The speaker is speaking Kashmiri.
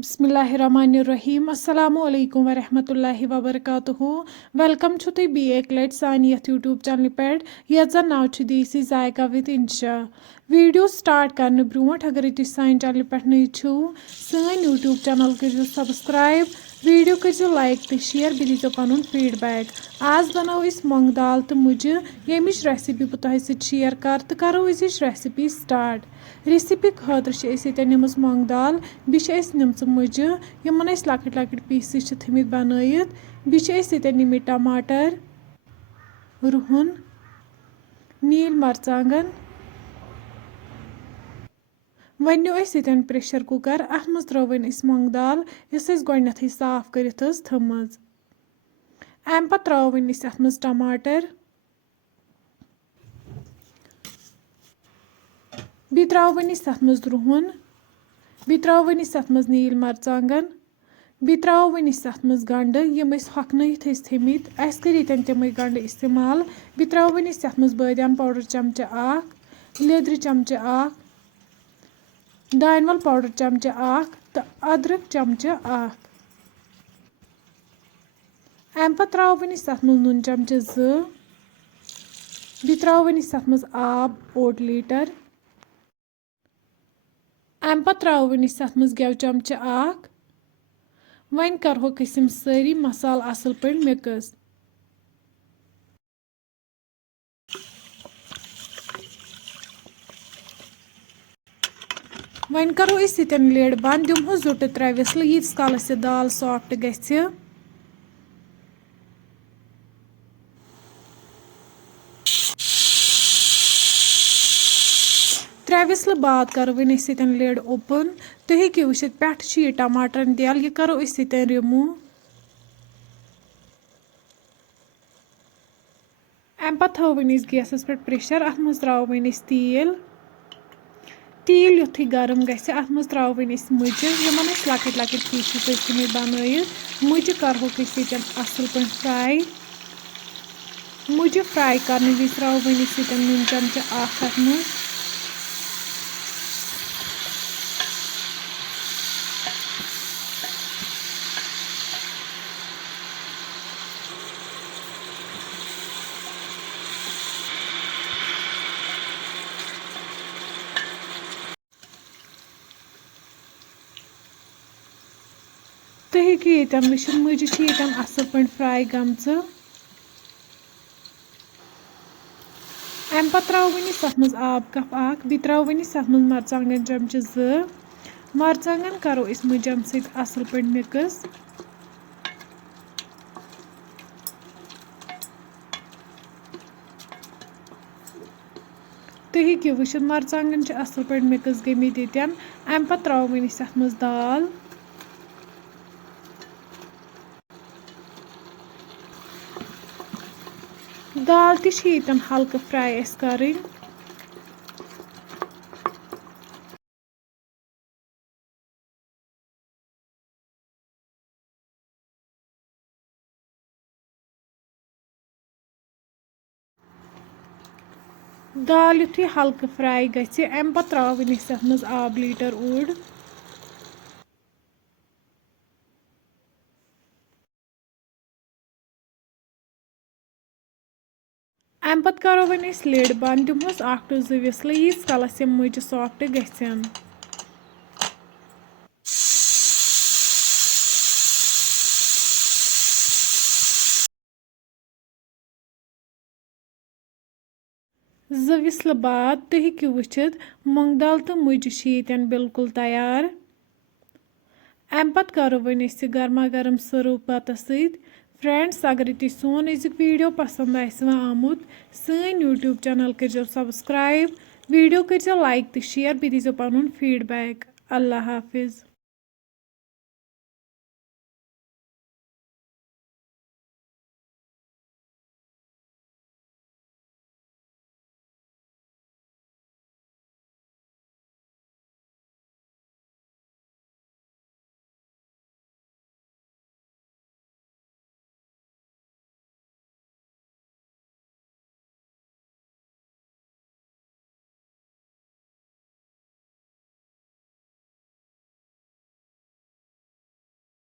बिस्मिल्लाहिर्रहमानिर्रहीम अस्सलामु अलैकुम वरहमतुल्लाहि वबरकातुहू वेलकम छु तुई बी एक लट सानी यथ यूट्यूब चैनल पे यथ जन नाव छु देसी जायका विद इंशा वीडियो स्टार्ट करने ब्रोट अगर तुम सान चैनल पे नई छु सान यूट्यूब चैनल करो सब्सक्राइब वीडियो करो लाइक तो शेयर बे दीजो पन फीडबैक आज बनाओ इस मोंग दाल तो मुझे यमिच रेसिपी बह तुह शेयर कर तो करो रेसिपी स्टार्ट रेसिपी खतर निम्स मोंग दाल बेस निम्स मुझे यमन लकट लकट पीसेस थमित बनायित बेस निमित टमाटर रुहन नील मरचांगन वन नो प्रेशर कुकर अत मज त्रवन मोंग दाल इस गोथ साफ कर थम अम पत त्रवन अत मज टमाटर बे त्रवन अत मज रुहन बे त्रवन अत मज नील मरचांगन बे त्रवन अत मज गंड यम हकनत थमित अस कर तम गंड इस्तेमाल बे त्रवन अत मज बादाम पाउडर चमचे लेदर चमचे दानवल पाउडर चमचे तो अदरक चमचे अम पत त्रवन अत मज नून चमचे बे त्रवन अत मज आब 8 लीटर अम पत त्रवन अत मज गेव चमचे वन करहोक सारी मसाल असल पे मिक्स वन करो लिड बंद दिमहो जुट 3 विसल यीस कालस दाल सॉफ्ट गछि 3 विसल बाद करो वन लिड ओपन तुम हेकि वुचित पेठ यह टमाटर देल यह करो रिमूव अम पत थो वन गैसस पे प्रेशर अत मज त्रो वन तेल तेल युथी गरम गि अत मज त्रो वन मुझे यमन लकट लकट पीसेस बनायित मुझे करहोक असल पे फ्राई मुझे फ्राई करने विज त्रो वन नून चमचे अत मज तुम हेकि वुचित मुझे असल पे फ्राई गमच अम पत त्रवन अत मज आब कप बे त्रवन अत मज मरचांगन चमचे मरचांगन करो मुजम असल पे मिक्स तुम हेकि वुचित मरचांगन असल पे मिक्स गमित ये अम पत त्रवन अत मज दाल दाल तन हल्क फ्राई कर दाल युथी हल्क फ्राई गि अम पत त्रवन अत मज आब लीटर ओड अम पत करो वन लिड बंद दिमहोस 1 to 2 विसल यीस कालस मुझे सॉफ्ट गछन विसल बाद तुम हेकि वुचित मोंग दाल तो मुझे बिल्कुल तैयार अम पत करो वन गर्मा गर्म सर्व पत फ्रेंड्स अगर तुम सोन अजुक वीडियो पसंद आमुत सान यूट्यूब चैनल करो सब्सक्राइब वीडियो करो लाइक तो शेयर बे दीजो पन फीडबैक अल्लाह हाफिज।